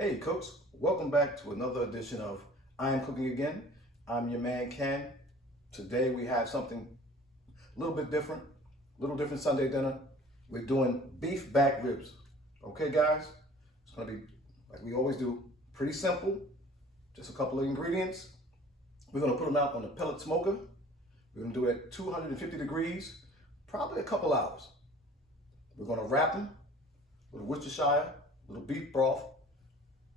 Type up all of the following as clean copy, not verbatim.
Hey cooks, welcome back to another edition of I Am Cooking Again. I'm your man Ken. Today we have something a little different Sunday dinner. We're doing beef back ribs. Okay guys, it's gonna be like we always do, pretty simple, just a couple of ingredients. We're gonna put them out on the pellet smoker. We're gonna do it at 250 degrees, probably a couple hours. We're gonna wrap them with Worcestershire, a little beef broth,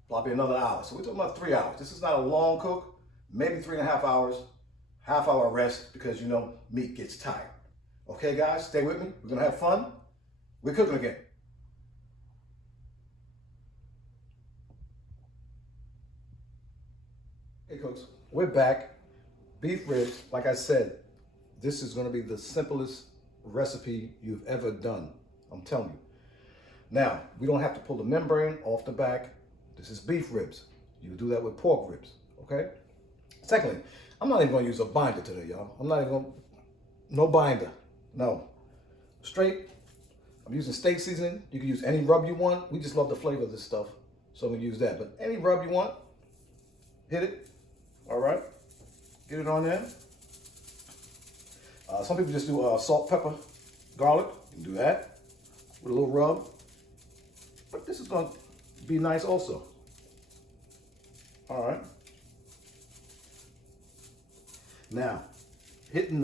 probably another hour. So we're talking about 3 hours. This is not a long cook, maybe 3.5 hours, half hour rest because you know meat gets tired. Okay guys, stay with me. We're gonna have fun. We're cooking again. Hey cooks, we're back. Beef ribs, like I said, this is gonna be the simplest recipe you've ever done. I'm telling you. Now, we don't have to pull the membrane off the back. This is beef ribs. You do that with pork ribs, okay? Secondly, I'm not even gonna use a binder today, y'all. I'm not even gonna, no binder, no. Straight, I'm using steak seasoning. You can use any rub you want. We just love the flavor of this stuff, so we use that. But any rub you want, hit it, all right? Get it on there. Some people just do salt, pepper, garlic. You can do that with a little rub. But this is gonna be nice also. All right. Now, hitting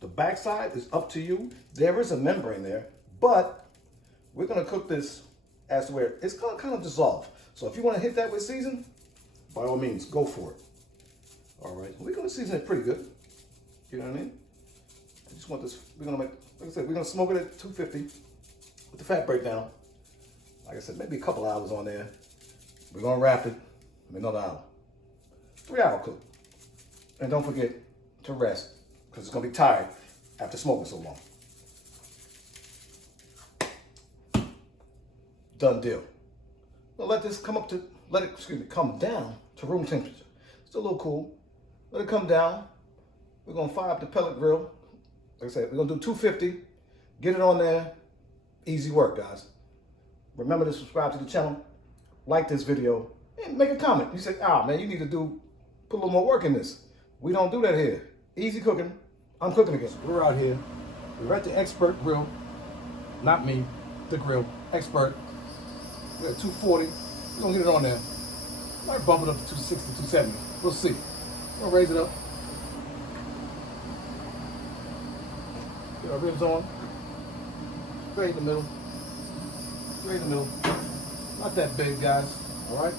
the backside is up to you. There is a membrane there, but we're gonna cook this as to where it's gonna kind of dissolve. So if you wanna hit that with season, by all means, go for it. All right, we're gonna season it pretty good. You know what I mean? I just want this, we're gonna make, like I said, we're gonna smoke it at 250 with the fat breakdown. Like I said, maybe a couple hours on there. We're gonna wrap it another hour. 3 hour cook. And don't forget to rest, because it's gonna be tired after smoking so long. Done deal. We'll let this come come down to room temperature. Still a little cool. Let it come down. We're gonna fire up the pellet grill. Like I said, we're gonna do 250. Get it on there. Easy work, guys. Remember to subscribe to the channel, like this video, and make a comment. You say, man, you need to put a little more work in this. We don't do that here. Easy cooking. I'm cooking again. We're out here. We're at the expert grill. Not me, the grill. Expert. We're at 240. We're gonna get it on there. Might bump it up to 260, 270. We'll see. We're gonna raise it up. Get our ribs on. Straight in the middle. Straight in the middle. Not that big, guys. All right.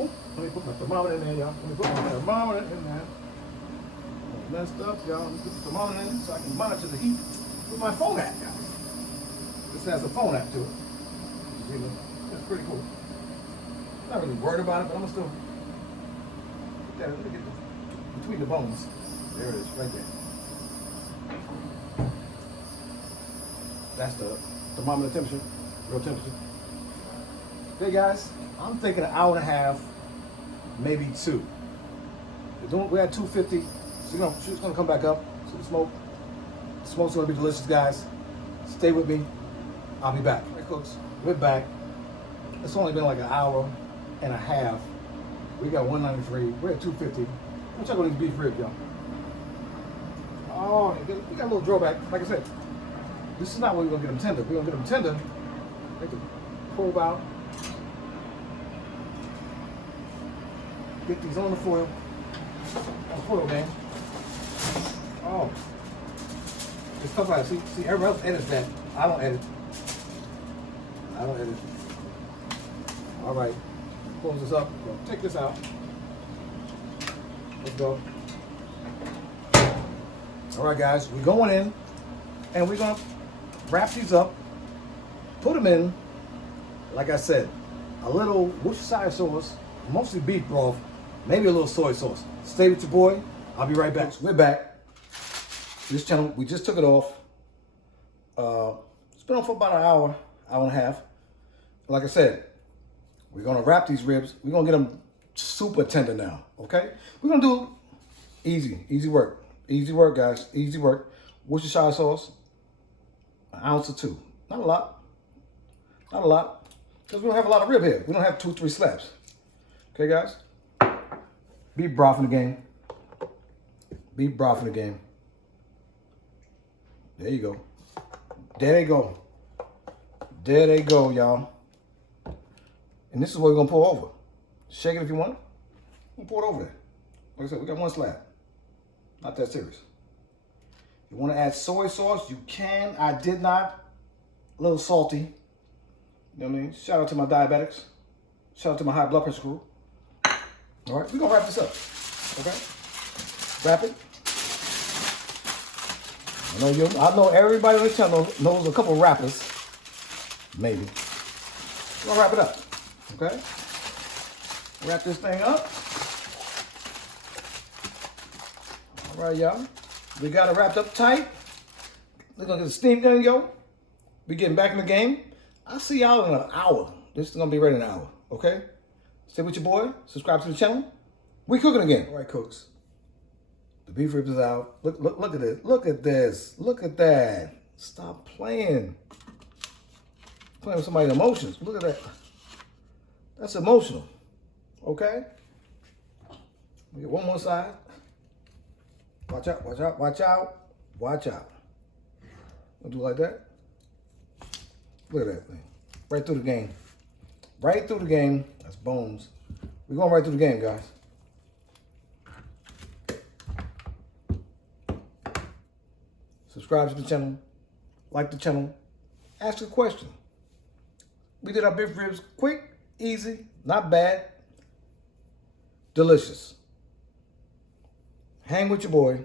Ooh, let me put my thermometer in there, y'all. Let me put my thermometer in there. Messed up, y'all. Let me put the thermometer in so I can monitor the heat with my phone app, guys. This has a phone app to it. That's pretty cool. Not really worried about it, but I'm gonna still let me get between the bones. There it is, right there. That's the thermometer temperature, real temperature. Okay guys, I'm thinking an hour and a half, maybe 2. We're at 250, so she's gonna come back up. So the smoke's gonna be delicious, guys. Stay with me, I'll be back. Hey cooks, we're back. It's only been like an hour and a half. We got 193, we're at 250. I'm checking on these beef ribs, y'all. Oh, we got a little drawback, like I said. This is not where we're gonna get them tender. We're gonna get them tender. Take the probe out. Get these on the foil. On foil, man. Oh. It's tough out. See, everyone else edits that. I don't edit. All right. Close this up. We'll take this out. Let's go. All right, guys. We're going in, and we're gonna wrap these up, put them in, like I said, a little Worcestershire sauce, mostly beef broth, maybe a little soy sauce. Stay with your boy. I'll be right back. We're back. This channel, we just took it off. It's been on for about an hour and a half. Like I said, we're gonna wrap these ribs. We're gonna get them super tender now, okay? We're gonna do easy work. Easy work, guys, easy work. Worcestershire sauce. An ounce or 2. Not a lot. Because we don't have a lot of rib here. We don't have 2, 3 slabs. Okay, guys? Beef broth in the game. Beef broth in the game. There you go. There they go. There they go, y'all. And this is what we're going to pour over. Shake it if you want. We'll pour it over there. Like I said, we got 1 slab. Not that serious. If you want to add soy sauce, you can. I did not. A little salty. You know what I mean? Shout out to my diabetics. Shout out to my high blood pressure crew. All right, we're going to wrap this up. Okay? Wrap it. I know everybody on this channel knows a couple rappers. Maybe. We're going to wrap it up. Okay? Wrap this thing up. All right, y'all. We got it wrapped up tight. We're going to get the steam gun, yo. We getting back in the game. I'll see y'all in an hour. This is going to be ready in an hour. Okay? Stay with your boy. Subscribe to the channel. We cooking again. All right, cooks. The beef ribs is out. Look at this. Look at this. Look at that. Stop playing. Playing with somebody's emotions. Look at that. That's emotional. Okay? We get one more side. Watch out, watch out, watch out, watch out. I'll do it like that. Look at that thing. Right through the game. Right through the game. That's bones. We're going right through the game, guys. Subscribe to the channel. Like the channel. Ask a question. We did our beef ribs quick, easy, not bad, delicious. Hang with your boy.